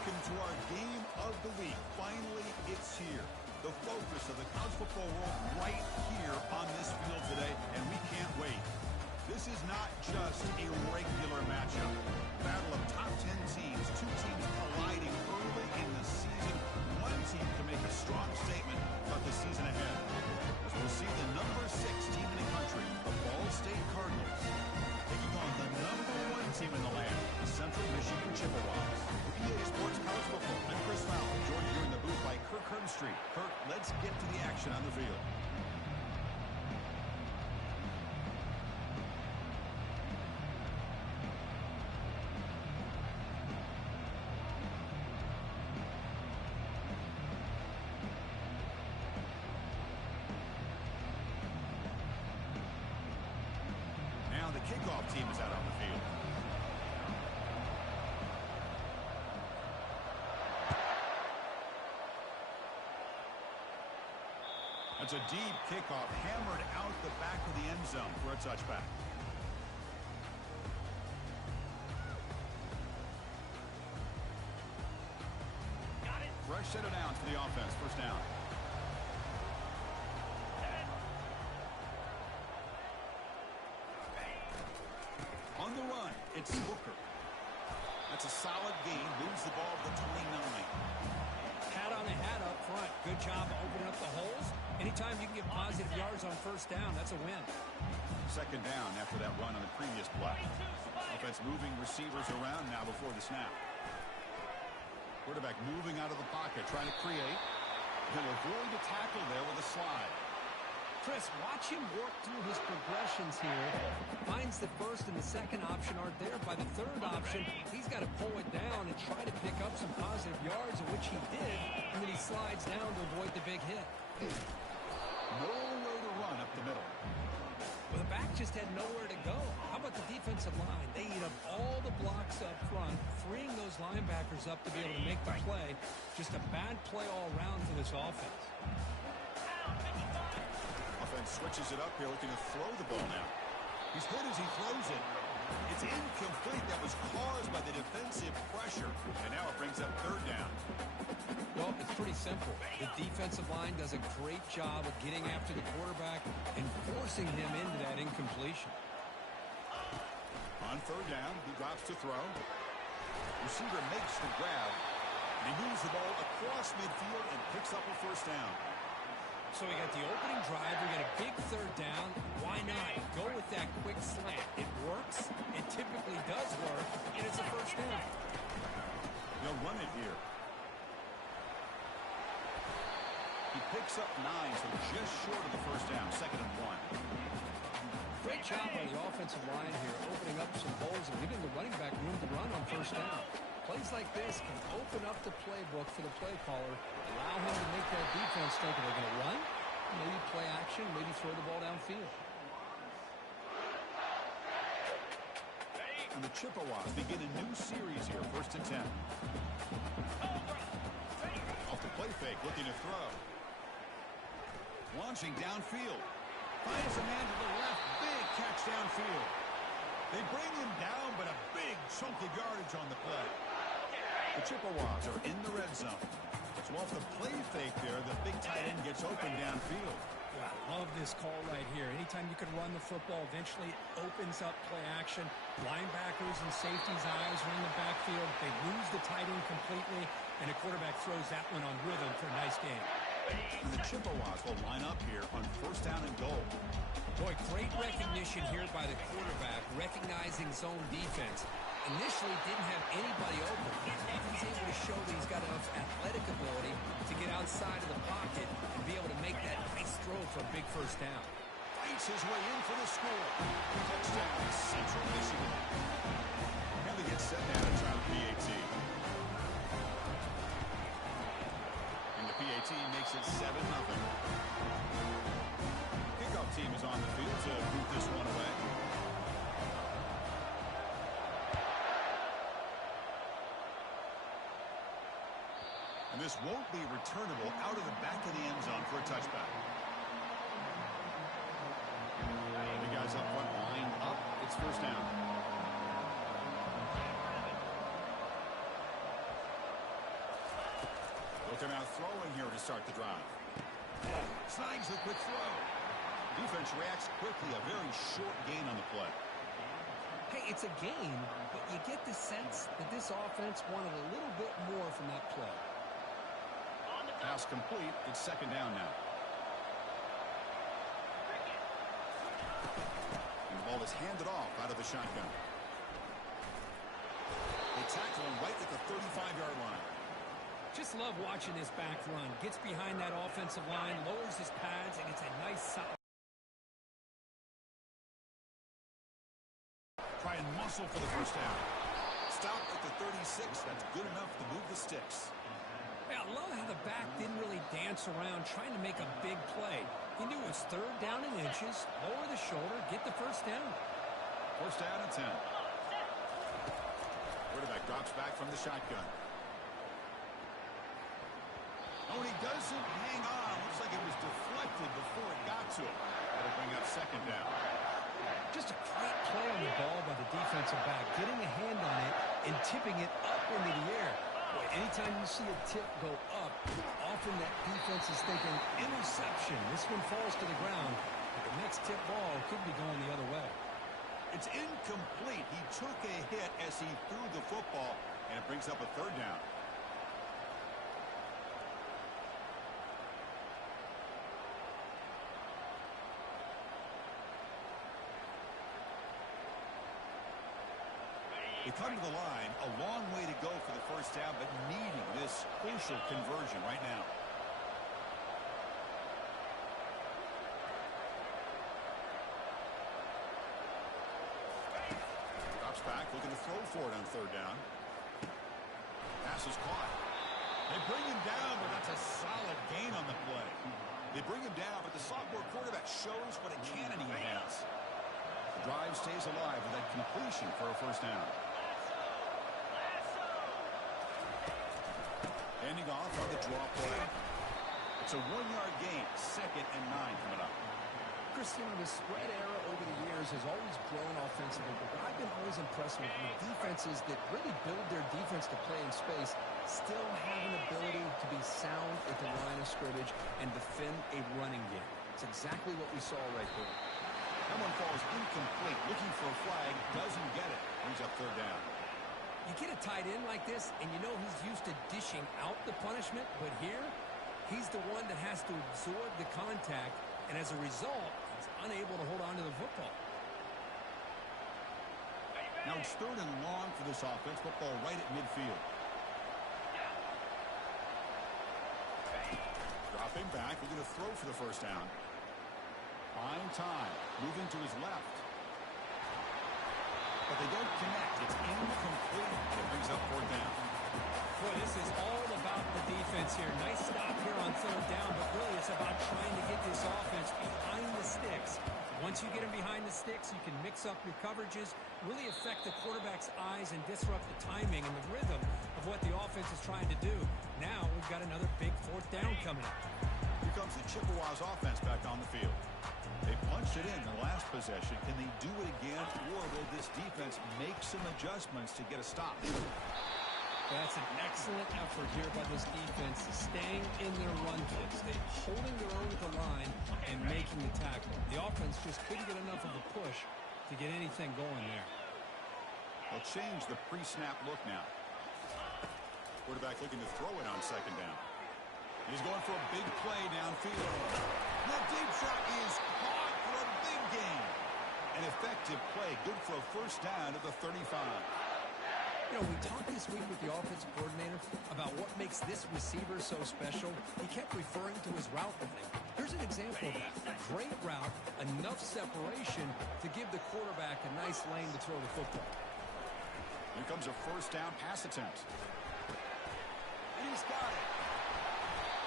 Welcome to our game of the week. Finally, it's here. The focus of the college football world right here on this field today, and we can't wait. This is not just a regular matchup. Battle of top 10 teams, two teams colliding early in the season. One team can make a strong statement about the season ahead. As we'll see the number 6 team in the country, the Ball State Cardinals, taking on the number 1 team in the land, the Central Michigan Chippewas. EA Sports College Football. I'm Chris Fowler, joined here in the booth by Kirk Herbstreit. Kirk, let's get to the action on the field. Now the kickoff team is out on the field. That's a deep kickoff, hammered out the back of the end zone for a touchback. Got it. Fresh set of downs for the offense, first down. On the run, it's Booker. That's a solid gain, moves the ball to the 29. Pat on the hat up front. Good job opening up the holes. Anytime you can get positive yards on first down, that's a win. Second down after that run on the previous play. Offense moving receivers around now before the snap. Quarterback moving out of the pocket, trying to create. He'll avoid the tackle there with a slide. Chris, watch him work through his progressions here. Finds the first and the second option aren't there. By the third option, he's got to pull it down and try to pick up some positive yards, which he did, and then he slides down to avoid the big hit. Nowhere to run up the middle. Well, the back just had nowhere to go. How about the defensive line? They eat up all the blocks up front, freeing those linebackers up to be able to make the play. Just a bad play all around for this offense. Offense switches it up here, looking to throw the ball now. He's hit as he throws it. It's incomplete. That was caused by the defensive pressure. And now it brings up third down. Well, it's pretty simple. The defensive line does a great job of getting after the quarterback and forcing him into that incompletion. On third down, he drops to throw. Receiver makes the grab. And he moves the ball across midfield and picks up a first down. So we got the opening drive. We got a big third down. Why not go with that quick slant? It works. It typically does work. And it's a first down. They'll run it here. He picks up 9, so just short of the first down. Second and 1. Great job on the offensive line here, opening up some holes and giving the running back room to run on first down. Plays like this can open up the playbook for the play caller, allow him to make that defense think, are they going to run? Maybe play action, maybe throw the ball downfield. And the Chippewas begin a new series here, first and 10. Off the play fake, looking to throw. Launching downfield. Finds a man to the left, big catch downfield. They bring him down, but a big chunk of yardage on the play. The Chippewas are in the red zone. So off the play fake there, the big tight end gets open downfield. Yeah, I love this call right here. Anytime you can run the football, eventually it opens up play action. Linebackers and safeties' eyes are in the backfield. They lose the tight end completely, and the quarterback throws that one on rhythm for a nice game. And the Chippewas will line up here on first down and goal. Boy, great recognition here by the quarterback, recognizing zone defense. Initially didn't have anybody open. He's able to show that he's got enough athletic ability to get outside of the pocket and be able to make that nice throw for a big first down. Fights his way in for the score. Touchdown, Central Michigan. And they get set down and try the PAT. And the PAT makes it 7-0. Kickoff team is on the field to boot this one away. And this won't be returnable out of the back of the end zone for a touchback. The guys up front line up. It's first down. But they're now throwing here to start the drive. Snags the quick throw. Defense reacts quickly. A very short gain on the play. Hey, it's a gain, but you get the sense that this offense wanted a little bit more from that play. Pass complete. It's second down now. And the ball is handed off out of the shotgun. They tackle him right at the 35-yard line. Just love watching this back run. Gets behind that offensive line, lowers his pads, and it's a nice solid. Try and muscle for the first down. Stop at the 36. That's good enough to move the sticks. Hey, I love how the back didn't really dance around trying to make a big play. He knew it was third down in inches, lower the shoulder, get the first down. First down and 10. Quarterback drops back from the shotgun. Oh, and he doesn't hang on. Looks like it was deflected before it got to him. That'll bring up second down. Just a great play on the ball by the defensive back, getting a hand on it and tipping it up into the air. Boy, anytime you see a tip go up, often that defense is thinking interception. This one falls to the ground, but the next tip ball could be going the other way. It's incomplete. He took a hit as he threw the football, and it brings up a third down. They come to the line, a long way to go for the first down, but needing this crucial conversion right now. Drops back, looking to throw for it on third down. Pass is caught. They bring him down, but that's a solid gain on the play. They bring him down, but the sophomore quarterback shows what a cannon he has. The drive stays alive with that completion for a first down. Handing off on the draw play. It's a 1-yard gain. 2nd and 9 coming up. Cristiano, the spread era over the years has always grown offensively, but what I've been always impressed with defenses that really build their defense to play in space still have an ability to be sound at the line of scrimmage and defend a running game. It's exactly what we saw right there. That one falls incomplete. Looking for a flag. Doesn't get it. Brings up third down. You get a tight end like this, and you know he's used to dishing out the punishment, but here, he's the one that has to absorb the contact, and as a result, he's unable to hold on to the football. Now it's third and long for this offense. Football right at midfield. Dropping back. We're going to throw for the first down. Fine time. Moving to his left. But they don't connect. It's incomplete. It brings up fourth down. Boy, this is all about the defense here. Nice stop here on third down, but really it's about trying to get this offense behind the sticks. Once you get them behind the sticks, you can mix up your coverages, really affect the quarterback's eyes and disrupt the timing and the rhythm of what the offense is trying to do. Now we've got another big fourth down coming up. Here comes the Chippewas offense back on the field. They punched it in the last possession. Can they do it again, or will this defense make some adjustments to get a stop? That's an excellent effort here by this defense, staying in their run fits. They're holding their own at the line and making the tackle. The offense just couldn't get enough of a push to get anything going there. They'll change the pre-snap look now. Quarterback looking to throw it on second down. He's going for a big play downfield. The deep shot is caught for a big gain. An effective play, good for a first down at the 35. You know, we talked this week with the offensive coordinator about what makes this receiver so special. He kept referring to his route running. Here's an example of that. Great route, enough separation to give the quarterback a nice lane to throw the football. Here comes a first down pass attempt. And he's got it.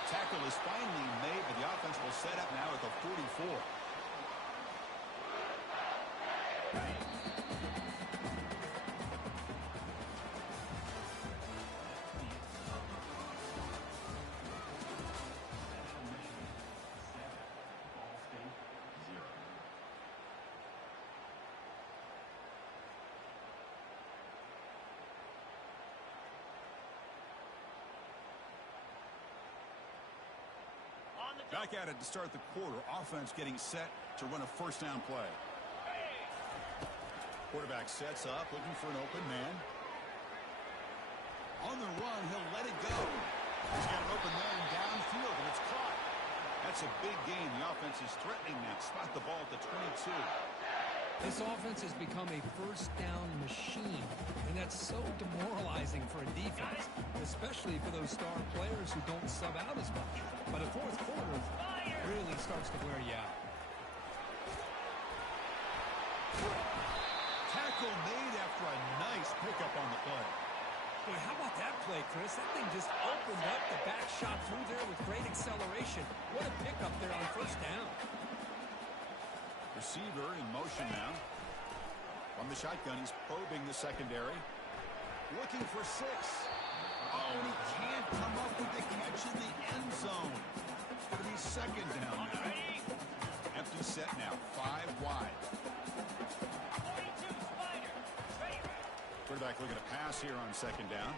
Tackle is finally made, but the offense will set up now at the 44. Back at it to start the quarter. Offense getting set to run a first down play. Quarterback sets up, looking for an open man. On the run, he'll let it go. He's got an open man downfield, and it's caught. That's a big gain. The offense is threatening now. Spot the ball at the 22. This offense has become a first down machine, and that's so demoralizing for a defense, especially for those star players who don't sub out as much. But the fourth quarter really starts to wear you out. Tackle made after a nice pickup on the play. Boy, how about that play, Chris? That thing just opened up. The back shot through there with great acceleration. What a pickup there on first down. Receiver in motion now. From the shotgun, he's probing the secondary. Looking for 6. Oh, and he can't come up with the catch in the end zone. It's going to be second down now. Empty set now, 5 wide. Quarterback looking to pass here on second down.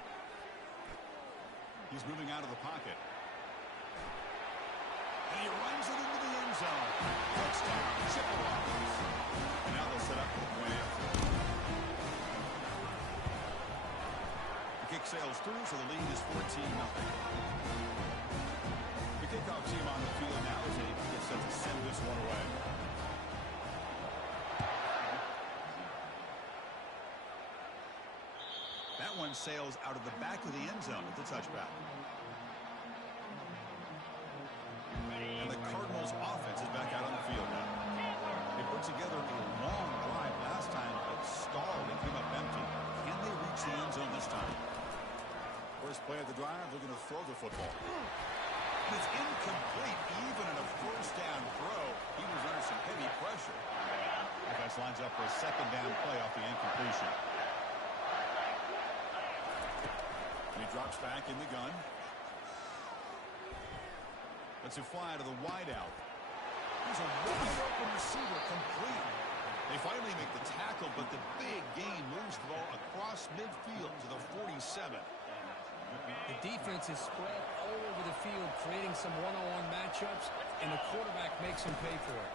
He's moving out of the pocket. And he runs it into the end zone. Touchdown, Chippewas. And now they'll set up for the point after. The kick sails through, so the lead is 14-0. The kickoff team on the field now as they get set to send this one away. That one sails out of the back of the end zone with the touchback. And the Cardinals offense is back out on the field now. They put together a long drive last time, but stalled and came up empty. Can they reach the end zone this time? First play of the drive, looking to throw the football. It's incomplete. Even in a first down throw, he was under some heavy pressure. Defense lines up for a second down play off the incompletion. And he drops back in the gun. Lets it fly to the wideout. He's a wide open receiver, complete. They finally make the tackle, but the big gain moves the ball across midfield to the 47. The defense is spread all over the field, creating some one-on-one matchups, and the quarterback makes him pay for it.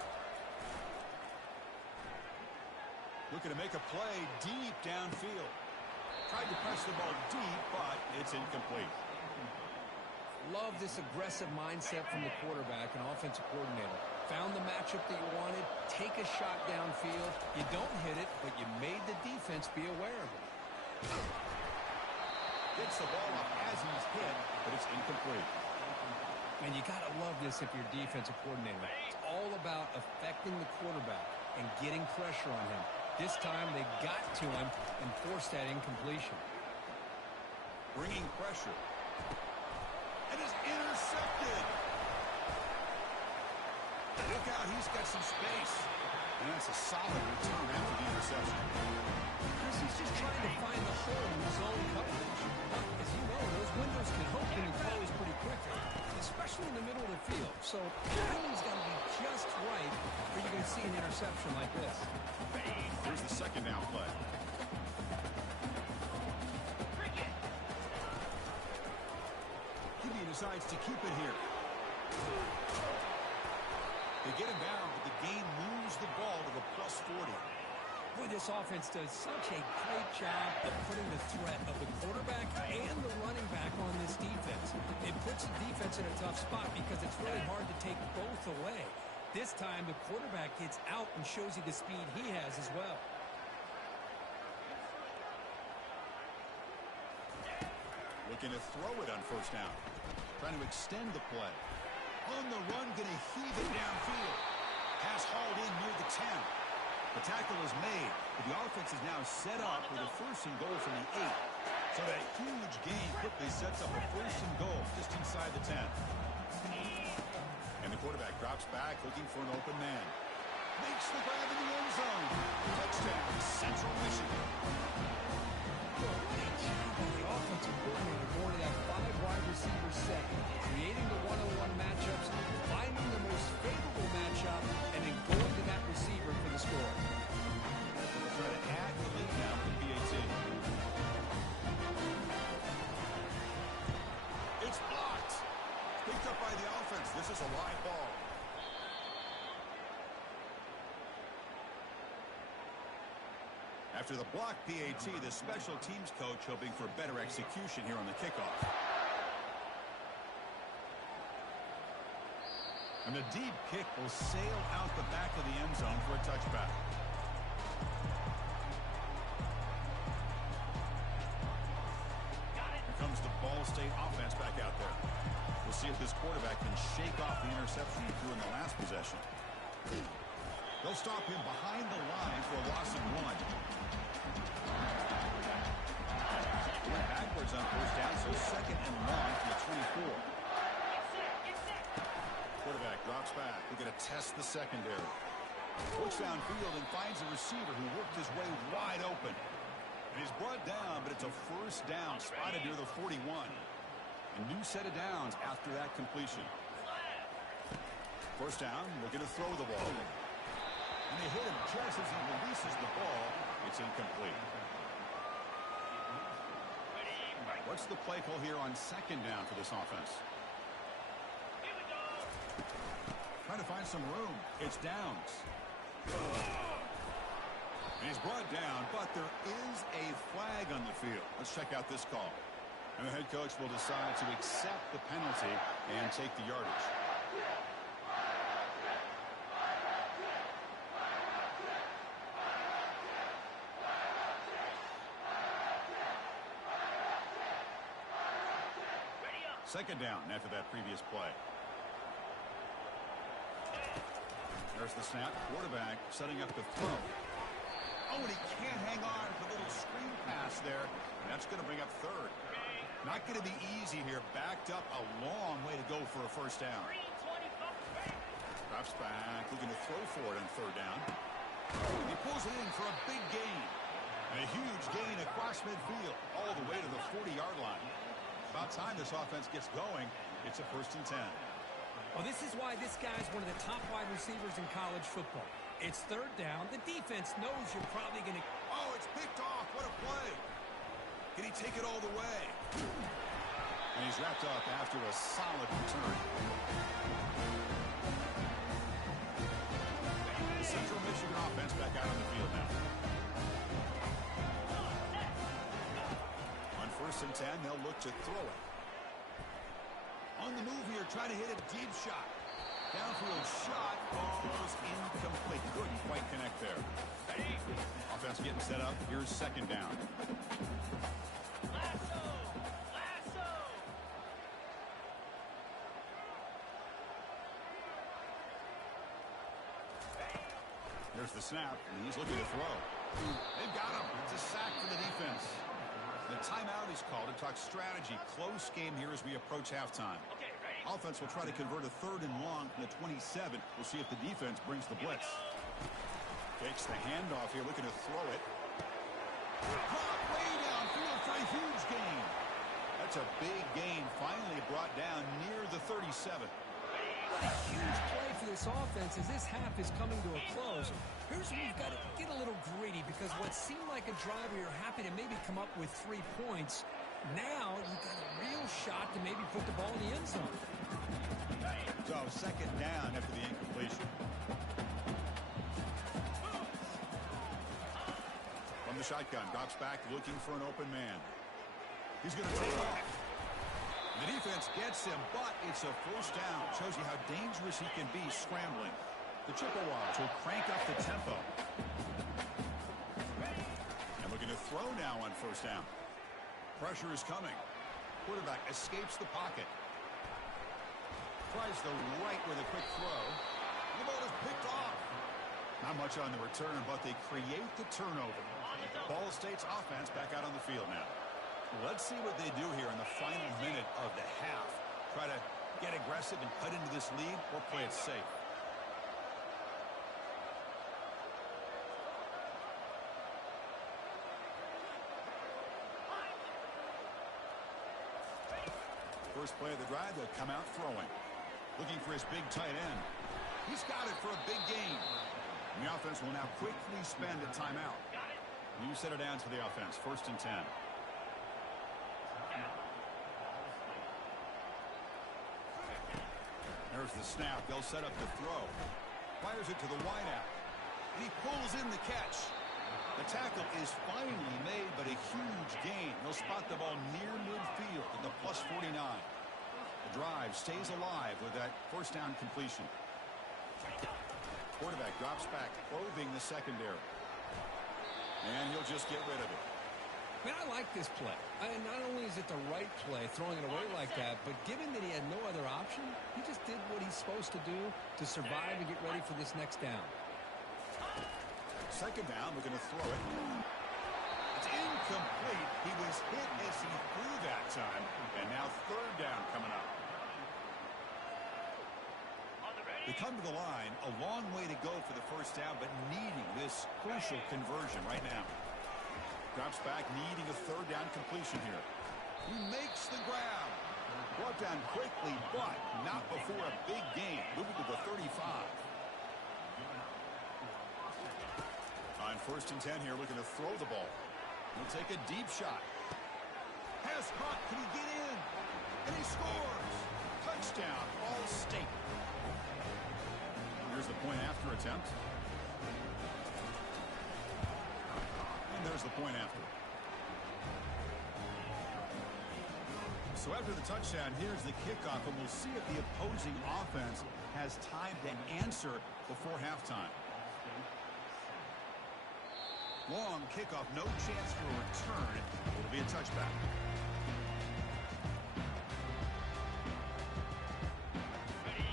Looking to make a play deep downfield. Tried to press the ball deep, but it's incomplete. Love this aggressive mindset from the quarterback and offensive coordinator. Found the matchup that you wanted, take a shot downfield. You don't hit it, but you made the defense be aware of it. Gets the ball up as he's hit, but it's incomplete. And you got to love this if you're defensive coordinator. It's all about affecting the quarterback and getting pressure on him. This time they got to him and forced that incompletion. Bringing pressure. And is intercepted. Look out, he's got some space. And that's a solid return after the interception. Chris, he's just trying to find the hole in his own coverage. As you know, those windows can open and close pretty quickly, especially in the middle of the field. So timing's got to be just right or you're going to see an interception like this. Here's the second down play. He decides to keep it here. They get him down, but the game moves the ball to the plus 40. Boy, this offense does such a great job of putting the threat of the quarterback and the running back on this defense. It puts the defense in a tough spot because it's really hard to take both away. This time, the quarterback gets out and shows you the speed he has as well. Looking to throw it on first down. Trying to extend the play. On the run, going to heave it downfield. Pass hauled in near the 10. The tackle is made, but the offense is now set up with a first and goal from the 8. So that huge gain quickly sets up a first and goal just inside the 10. And the quarterback drops back looking for an open man. Makes the grab in the end zone. Touchdown, Central Michigan. The offensive coordinator going to that 5 wide receiver set, creating the one-on-one matchups, finding the most favorable matchup, and then going to that receiver for the score. We'll try to add the lead now for PAT. It's blocked. Picked up by the offense. This is a lot high ball. After the block PAT, the special teams coach hoping for better execution here on the kickoff. And the deep kick will sail out the back of the end zone for a touchback. Here comes the Ball State offense back out there. We'll see if this quarterback can shake off the interception he threw in the last possession. They'll stop him behind the line for a loss of 1. Went backwards on first down, so second and long from the 24. Quarterback drops back. We're going to test the secondary. Looks downfield and finds a receiver who worked his way wide open. And he's brought down, but it's a first down spotted near the 41. A new set of downs after that completion. First down, looking to throw the ball. And they hit him just as he releases the ball. It's incomplete. What's the play call here on second down for this offense? Trying to find some room. It's Downs. And he's brought down, but there is a flag on the field. Let's check out this call. And the head coach will decide to accept the penalty and take the yardage. Second down after that previous play. There's the snap. Quarterback setting up the throw. Oh, and he can't hang on for a little screen pass there. And that's going to bring up third. Not going to be easy here. Backed up a long way to go for a first down. Drops back. Looking to throw for it on third down. He pulls it in for a big gain. And a huge gain across midfield. All the way to the 40-yard line. About time this offense gets going. It's a 1st and 10. Well, this is why this guy's one of the top wide receivers in college football. It's third down. The defense knows you're probably going to... Oh, it's picked off. What a play. Can he take it all the way? And he's wrapped up after a solid return. The Central Michigan offense back out on the field now. On 1st and 10, they'll look to throw it. On the move here, trying to hit a deep shot. Downfield shot falls incomplete. Couldn't quite connect there. Offense getting set up. Here's second down. There's the snap, and he's looking to throw. They've got him. It's a sack for the defense. The timeout is called to talk strategy. Close game here as we approach halftime. Offense will try to convert a 3rd and long from the 27. We'll see if the defense brings the blitz. Takes the handoff here, looking to throw it. Drop way downfield for a huge gain. That's a big gain, finally brought down near the 37. What a huge play for this offense as this half is coming to a close. Here's where you've got to get a little greedy because what seemed like a drive where you're happy to maybe come up with 3 points, now you've got a real shot to maybe put the ball in the end zone. So second down after the incompletion. From the shotgun, drops back looking for an open man. He's going to take off. The defense gets him, but it's a first down. Shows you how dangerous he can be scrambling. The Chippewas will crank up the tempo. And looking to throw now on first down. Pressure is coming. Quarterback escapes the pocket. Tries the right with a quick throw. The ball is picked off. Not much on the return, but they create the turnover. Ball State's offense back out on the field now. Let's see what they do here in the final minute of the half. Try to get aggressive and cut into this lead or play it safe. First play of the drive, they'll come out throwing. Looking for his big tight end. He's got it for a big gain. And the offense will now quickly spend a timeout. New set of downs for the offense. 1st and 10. There's the snap. They'll set up the throw. Fires it to the wideout. And he pulls in the catch. The tackle is finally made, but a huge gain. They'll spot the ball near midfield at the +49. The drive stays alive with that first down completion. Quarterback drops back, probing the secondary. And he'll just get rid of it. Man, I like this play. Not only is it the right play, throwing it away like that, but given that he had no other option, he just did what he's supposed to do to survive and get ready for this next down. Second down, we're going to throw it. It's incomplete. He was hit as he threw that time. And now third down coming up. They come to the line, a long way to go for the first down, but needing this crucial conversion right now. Drops back, needing a third down completion here. He makes the grab. Brought down quickly, but not before a big gain. Moving to the 35. On 1st and 10 here, looking to throw the ball. He'll take a deep shot. Pass caught. Can he get in? And he scores. Touchdown, All State. Here's the point after attempt. And there's the point after. So after the touchdown, here's the kickoff, and we'll see if the opposing offense has time to answer before halftime. Long kickoff, no chance for a return. It'll be a touchback.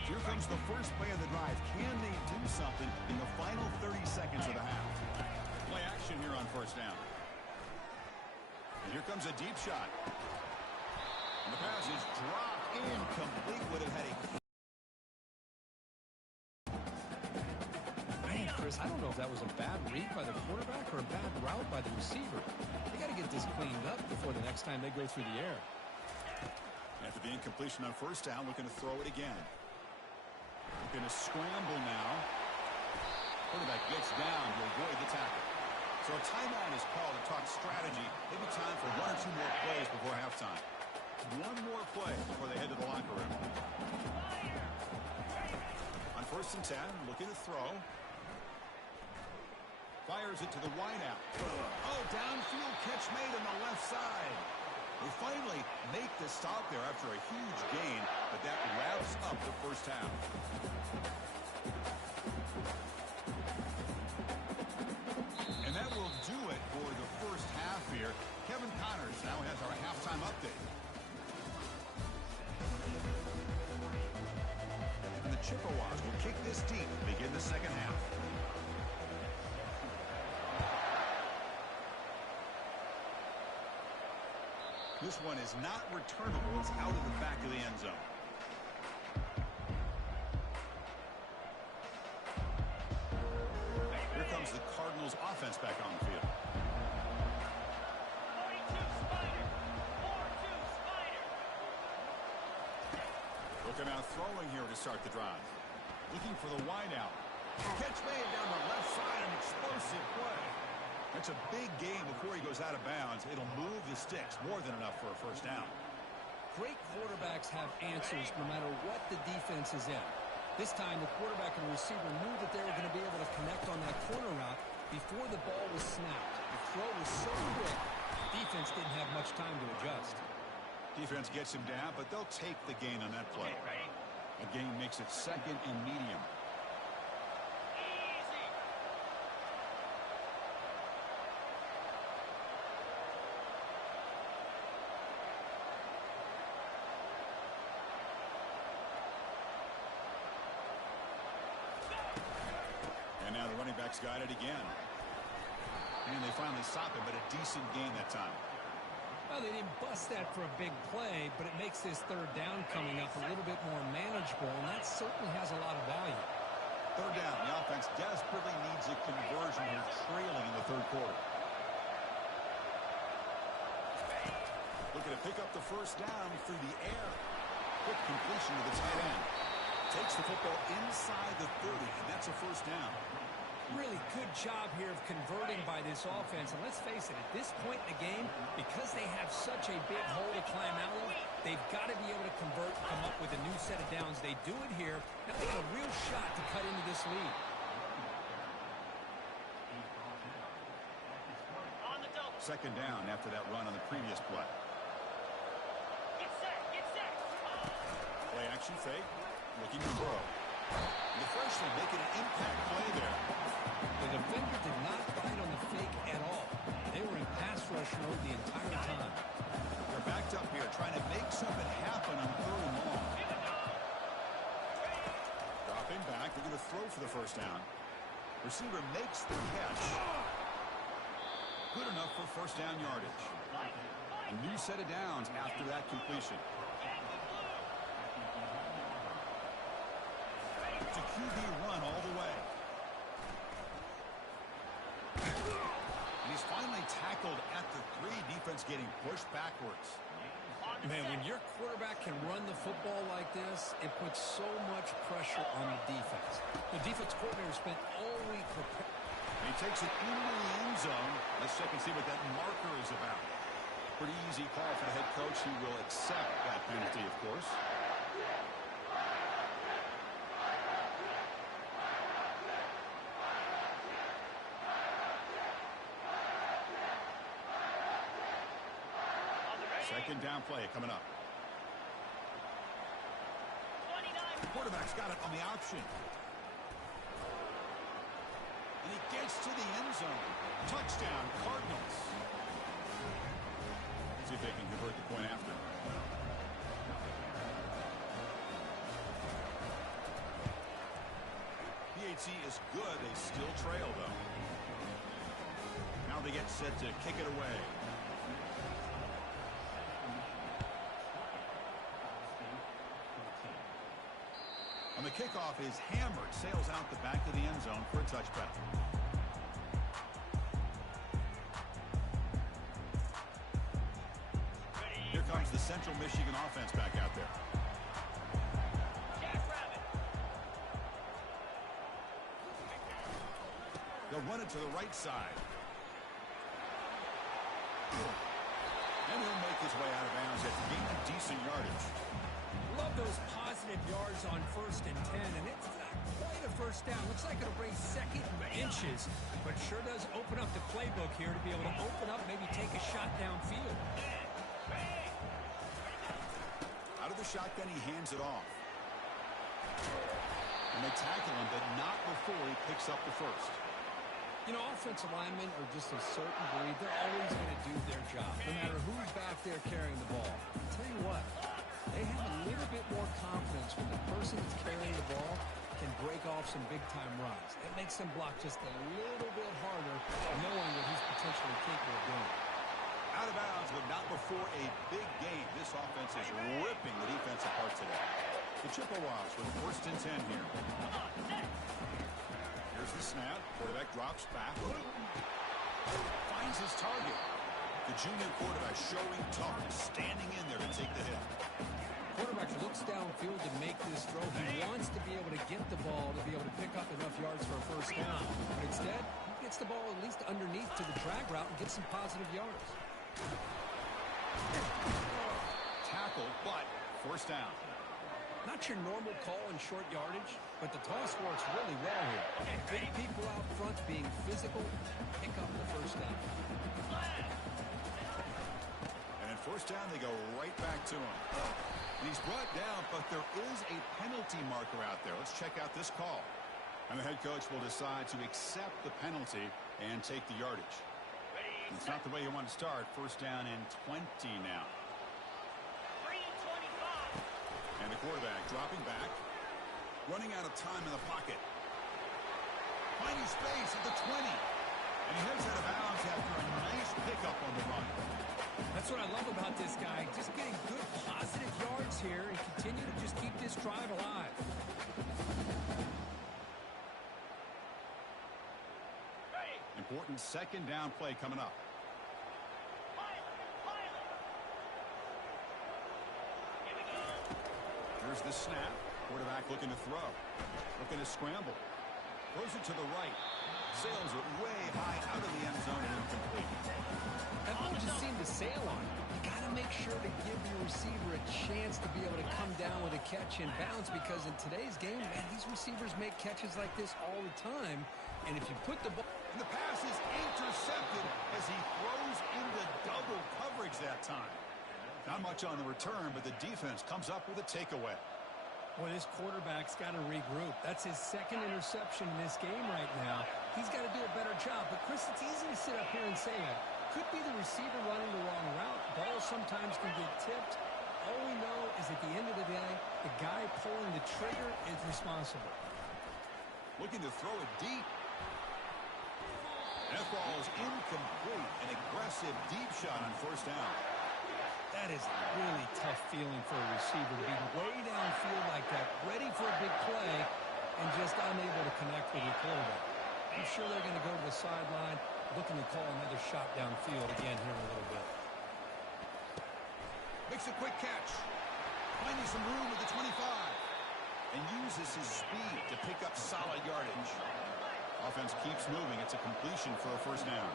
Here comes the first play of the drive. Can they do something in the final 30 seconds of the half? Play action here on first down. And here comes a deep shot. And the pass is dropped incomplete. Would have had a... Man, Chris, I don't know if that was a bad read by the quarterback or a bad route by the receiver. They got to get this cleaned up before the next time they go through the air. After the incompletion on first down, looking to throw it again. Looking to scramble now. Quarterback gets down to avoid the tackle. So a timeout is called to talk strategy. Maybe time for 1 or 2 more plays before halftime. One more play before they head to the locker room. On 1st and 10, looking to throw. Fires it to the wideout. Oh, downfield catch made on the left side. They finally make the stop there after a huge gain, but that wraps up the first half. And that will do it for the first half here. Kevin Connors now has our halftime update. And the Chippewas will kick this deep to begin the second half. This one is not returnable. It's out of the back of the end zone. Here comes the Cardinals offense back on the field. Looking out throwing here to start the drive. Looking for the wideout. Catch made down the left side, an explosive play. That's a big gain before he goes out of bounds. It'll move the sticks, more than enough for a first down. Great quarterbacks have answers no matter what the defense is in. This time, the quarterback and the receiver knew that they were going to be able to connect on that corner route before the ball was snapped. The throw was so quick, defense didn't have much time to adjust. Defense gets him down, but they'll take the gain on that play. A gain makes it 2nd and medium. And now the running backs got it again. And they finally stop it, but a decent gain that time. Well, they didn't bust that for a big play, but it makes this third down coming up a little bit more manageable, and that certainly has a lot of value. Third down, the offense desperately needs a conversion here, trailing in the third quarter. Looking to pick up the first down through the air. Quick completion to the tight end. Takes the football inside the 30, and that's a first down. Really good job here of converting by this offense. And let's face it, at this point in the game, because they have such a big hole to climb out of, they've got to be able to convert, come up with a new set of downs. They do it here. Now they got a real shot to cut into this lead. Second down after that run on the previous play. Get set. Play action fake. Looking to throw. The freshman making an impact play there. The defender did not bite on the fake at all. They were in pass rush mode the entire time. They're backed up here trying to make something happen on 3rd and long. Dropping back. They're going to throw for the first down. Receiver makes the catch. Good enough for first down yardage. A new set of downs after that completion. It's a QB run all the way. And he's finally tackled at the 3. Defense getting pushed backwards. Man, when your quarterback can run the football like this, it puts so much pressure on the defense. The defense coordinator spent all week preparing. He takes it into the end zone. Let's check and see what that marker is about. Pretty easy call for the head coach. He will accept that penalty, of course. Second down play coming up. The quarterback's got it on the option. And he gets to the end zone. Touchdown, Cardinals. See if they can convert the point after. PAT is good. They still trail, though. Now they get set to kick it away. On the kickoff is hammered, sails out the back of the end zone for a touchback. Here comes the Central Michigan offense back out there. They'll run it to the right side. And he'll make his way out of bounds at gaining decent yardage. Love those positive yards on 1st and 10, and it's not quite a first down. Looks like it'll bring second inches, but sure does open up the playbook here to be able to open up, maybe take a shot downfield. Out of the shotgun, he hands it off. And they tackle him, but not before he picks up the first. You know, offensive linemen are just a certain breed. They're always going to do their job, no matter who's back there carrying the ball. I'll tell you what, they have a little bit more confidence when the person that's carrying the ball can break off some big-time runs. It makes them block just a little bit harder, knowing what he's potentially capable of doing. Out of bounds, but not before a big game. This offense is ripping the defense apart today. The Chippewas with 1st and 10 here. Here's the snap. Quarterback drops back. Finds his target. The junior quarterback showing toughness, standing in there to take the hit. Quarterback looks downfield to make this throw. He wants to be able to get the ball to be able to pick up enough yards for a first down. But instead, he gets the ball at least underneath to the drag route and gets some positive yards. Tackled, but first down. Not your normal call in short yardage, but the toss works really well here. Big people out front being physical, pick up the first down. And in first down, they go right back to him. And he's brought down, but there is a penalty marker out there. Let's check out this call. And the head coach will decide to accept the penalty and take the yardage. It's not the way you want to start. First down and 20 now. And the quarterback dropping back. Running out of time in the pocket. Finding space at the 20. And he heads out of bounds after a nice pickup on the run. That's what I love about this guy. Just getting good positive yards here and continue to just keep this drive alive. Important second down play coming up. Here's the snap. Quarterback looking to throw. Looking to scramble. Throws it to the right. Sails it way high out of the end zone and incomplete. That ball just seemed to sail on it. You got to make sure to give your receiver a chance to be able to come down with a catch and bounce, because in today's game, man, these receivers make catches like this all the time. And if you put the ball... And the pass is intercepted as he throws into double coverage that time. Not much on the return, but the defense comes up with a takeaway. Boy, this quarterback's got to regroup. That's his second interception in this game right now. He's got to do a better job. But, Chris, it's easy to sit up here and say that. Could be the receiver running the wrong route. Balls sometimes can get tipped. All we know is at the end of the day, the guy pulling the trigger is responsible. Looking to throw it deep. That ball is incomplete. An aggressive deep shot on first down. That is really tough feeling for a receiver to be way downfield like that, ready for a big play, and just unable to connect with your quarterback. I'm sure they're going to go to the sideline, looking to call another shot downfield again here in a little bit. Makes a quick catch. Finding some room at the 25. And uses his speed to pick up solid yardage. Offense keeps moving. It's a completion for a first down.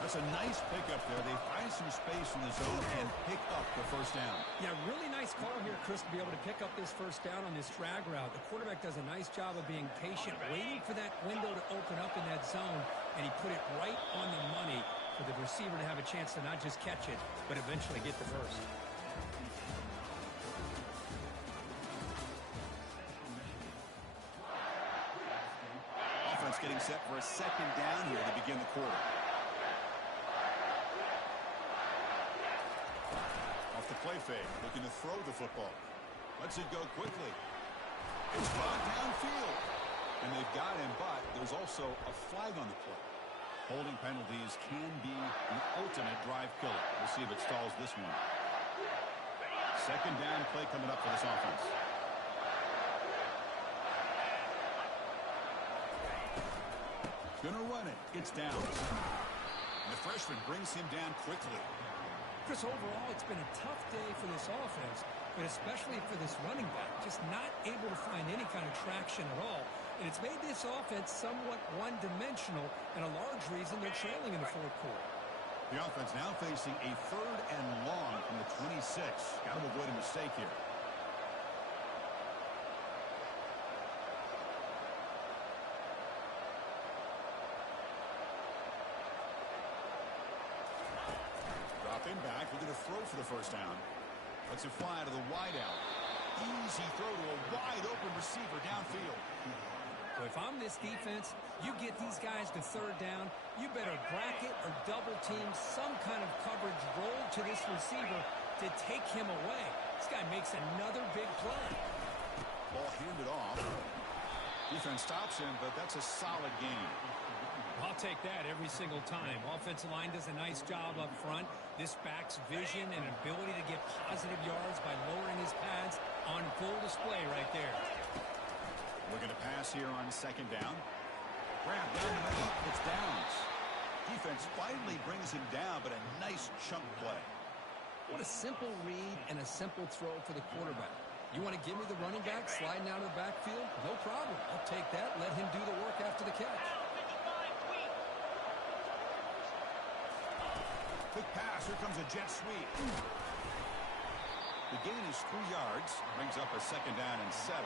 That's a nice pickup there. They find some space in the zone and pick up the first down. Yeah, really nice call here, Chris, to be able to pick up this first down on this drag route. The quarterback does a nice job of being patient, waiting for that window to open up in that zone, and he put it right on the money for the receiver to have a chance to not just catch it, but eventually get the first. Offense getting set for a second down here to begin the quarter. Off the play fake, looking to throw the football. Lets it go quickly. It's brought downfield. And they've got him, but there's also a flag on the play. Holding penalties can be the ultimate drive killer. We'll see if it stalls this one. Second down play coming up for this offense. Gonna run it. It's down. And the freshman brings him down quickly. Chris, overall, it's been a tough day for this offense, but especially for this running back. Just not able to find any kind of traction at all. And it's made this offense somewhat one-dimensional, and a large reason they're trailing in the fourth quarter. The offense now facing a third and long from the 26. Got to avoid a mistake here. Dropping back, looking to throw for the first down. Lets it fly to the wideout. Easy throw to a wide-open receiver downfield. So if I'm this defense, you get these guys to third down, you better bracket or double team some kind of coverage roll to this receiver to take him away. This guy makes another big play. Ball handed off. Defense stops him, but that's a solid game. I'll take that every single time. Offensive line does a nice job up front. This back's vision and ability to get positive yards by lowering his pads on full display right there. Looking to pass here on second down. Grab down the middle. It's Downs. Defense finally brings him down, but a nice chunk play. What a simple read and a simple throw for the quarterback. You want to give me the running back sliding out of the backfield? No problem. I'll take that. Let him do the work after the catch. Quick pass. Here comes a jet sweep. The gain is 3 yards. Brings up a second down and 7.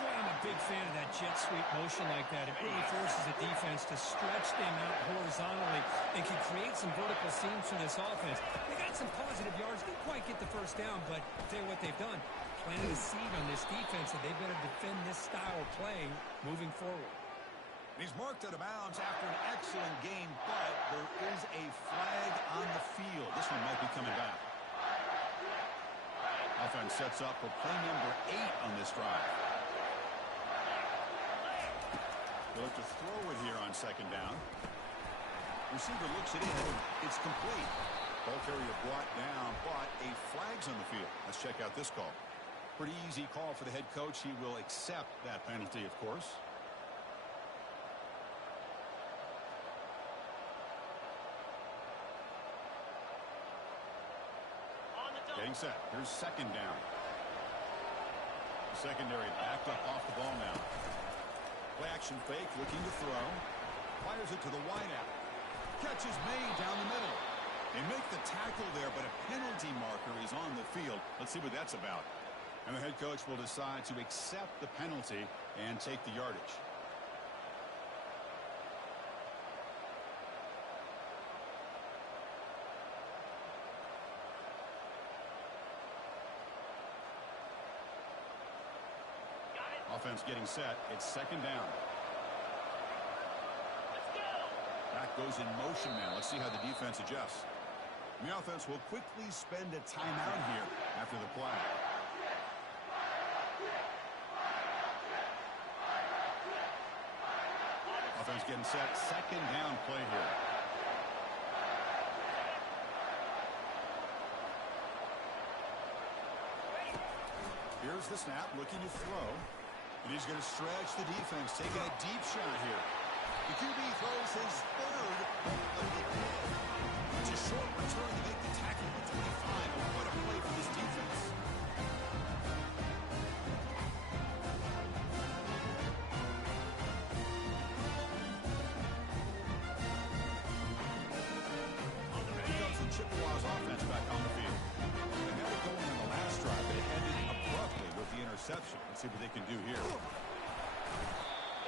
Boy, I'm a big fan of that jet sweep motion like that. It really forces the defense to stretch them out horizontally and can create some vertical seams for this offense. They got some positive yards. Didn't quite get the first down, but I'll tell you what they've done. Planted a seed on this defense, and they better defend this style of play moving forward. He's marked out of bounds after an excellent game, but there is a flag on the field. This one might be coming back. Offense sets up for play number 8 on this drive. They'll look to throw it here on second down. Receiver looks it in. It's complete. Ball carrier brought down, but a flag's on the field. Let's check out this call. Pretty easy call for the head coach. He will accept that penalty, of course. Getting set. Here's second down. The secondary backed up off the ball now. Play action fake, looking to throw. Fires it to the wideout. Catch is made down the middle. They make the tackle there, but a penalty marker is on the field. Let's see what that's about. And the head coach will decide to accept the penalty and take the yardage. Offense getting set. It's second down. Let's go. Back goes in motion now. Let's see how the defense adjusts. And the offense will quickly spend a timeout here after the play. Offense getting set. Second down play here. Here's the snap, looking to throw. And he's going to stretch the defense, taking a deep shot here. The QB throws his third of the day. It's a short return to make the tackle at 25. What a play for this defense. Here comes the Chippewas offense back on the field. They had it going on the last drive, but it ended abruptly with the interception. Let's see what they can do here.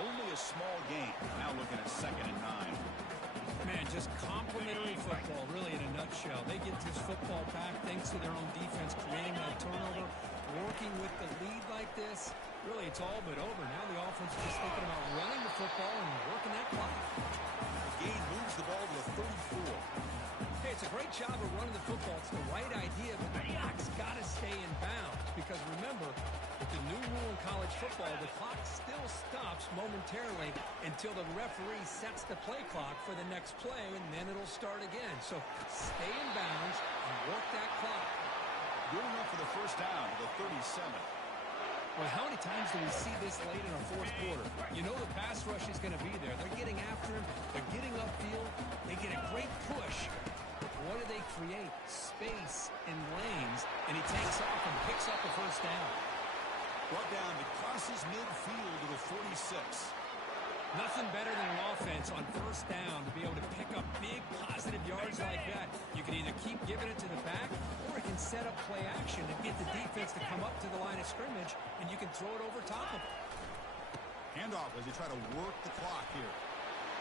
Only a small gain. Now looking at 2nd and 9. Man, just complimentary football, really, in a nutshell. They get this football back thanks to their own defense, creating that turnover, working with the lead like this. Really, it's all but over. Now the offense is just thinking about running the football and working that clock. The gain moves the ball to the 34. Hey, it's a great job of running the football. It's the right idea, but the clock's got to stay in bounds. Because remember, with the new rule in college football, the clock still stops momentarily until the referee sets the play clock for the next play, and then it'll start again. So stay in bounds and work that clock. Good enough for the first down to the 37. Well, how many times do we see this late in our fourth quarter? You know the pass rush is going to be there. They're getting after him. They're getting upfield. They get a great push. What do they create? Space and lanes, and he takes off and picks up the first down. Brought down to crosses midfield to the 46. Nothing better than an offense on first down to be able to pick up big positive yards like that. You can either keep giving it to the back, or it can set up play action and get the defense to come up to the line of scrimmage, and you can throw it over top of them. Handoff as they try to work the clock here.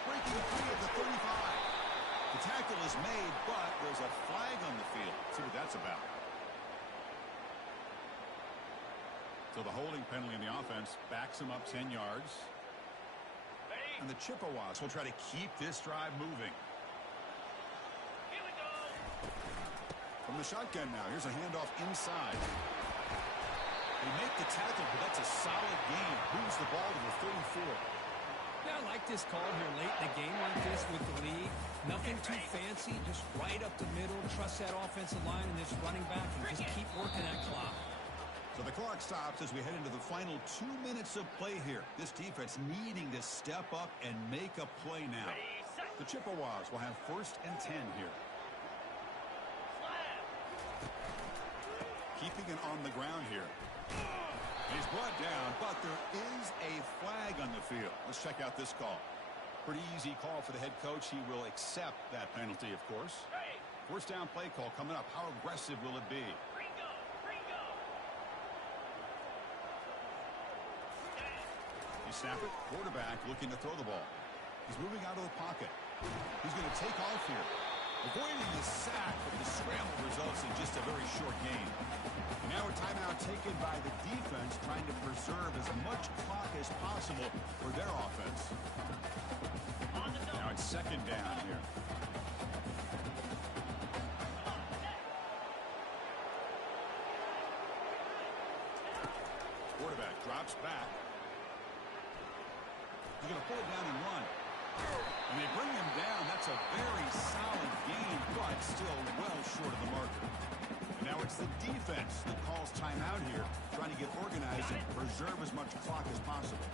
Breaking free at the 35. The tackle is made, but there's a flag on the field. Let's see what that's about. So the holding penalty in the offense backs him up 10 yards. And the Chippewas will try to keep this drive moving. Here we go. From the shotgun now, here's a handoff inside. They make the tackle, but that's a solid gain. Moves the ball to the 34. Yeah, I like this call here late in a game like this with the lead. Nothing too fancy, just right up the middle. Trust that offensive line and this running back and just keep working that clock. So the clock stops as we head into the final 2 minutes of play here. This defense needing to step up and make a play now. The Chippewas will have 1st and 10 here. Keeping it on the ground here. He's brought down, but there is a flag on the field. Let's check out this call. Pretty easy call for the head coach. He will accept that penalty, of course. First down play call coming up. How aggressive will it be? Ringo. Ringo. You snap it. Quarterback looking to throw the ball. He's moving out of the pocket. He's going to take off here. Avoiding the sack, but the scramble results in just a very short gain. And now a timeout taken by the defense, trying to preserve as much clock as possible for their offense. Now it's second down here. Quarterback drops back. He's going to pull it down and run. And they bring him down. That's a very solid gain, but still well short of the marker. And now it's the defense that calls timeout here, trying to get organized and preserve as much clock as possible.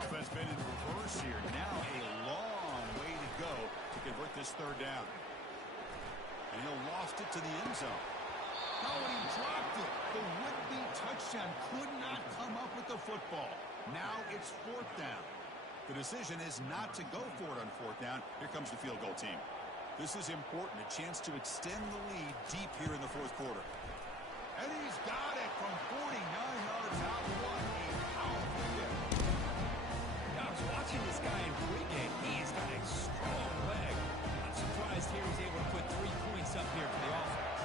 Offense been in reverse here. Now a long way to go to convert this third down. And he'll loft it to the end zone. Oh, and he dropped it. The would-be touchdown could not come up with the football. Now it's 4th down. The decision is not to go for it on fourth down. Here comes the field goal team. This is important, a chance to extend the lead deep here in the fourth quarter. And he's got it from 49 yards out. What a powerful hit. I was watching this guy in pregame. He has got a strong leg. I'm surprised here he's able to put 3 points up here for the offense.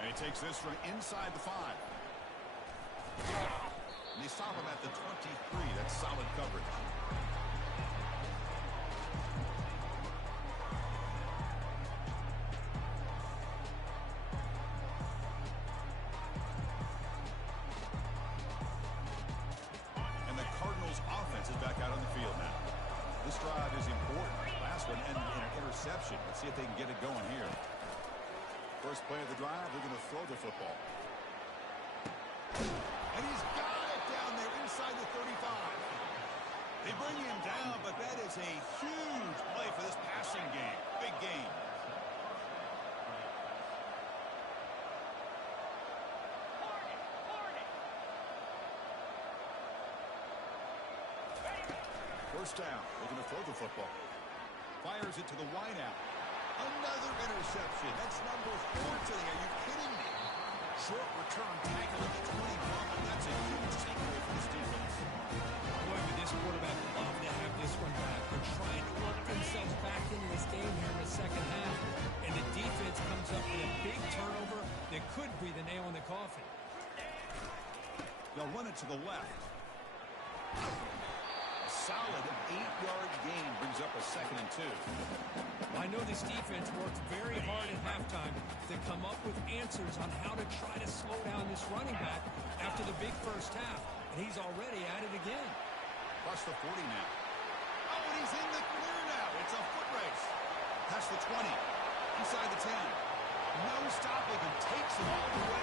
And he takes this from inside the 5. And they stop him at the 23. That's solid coverage. And the Cardinals offense is back out on the field now. This drive is important. Last one ended in an interception. Let's see if they can get it going here. First play of the drive, they're going to throw the football. And he's got it down there inside the 35. They bring him down, but that is a huge play for this passing game. Big game. First down, looking to throw the football. Fires it to the wideout. Another interception. That's number 4 today. Are you kidding me? Short return tackle at the 20. That's a huge takeaway for this defense. Boy, would this quarterback love to have this one back. They're trying to work themselves back into this game here in the second half. And the defense comes up with a big turnover that could be the nail in the coffin. They'll run it to the left. A solid 8-yard gain brings up a 2nd and 2. I know this defense worked very hard at halftime to come up with answers on how to try to slow down this running back after the big first half. And he's already at it again. Plus the 40 now. Oh, and he's in the clear now. It's a foot race. That's the 20. Inside the 10. No stopping him. Takes him all the way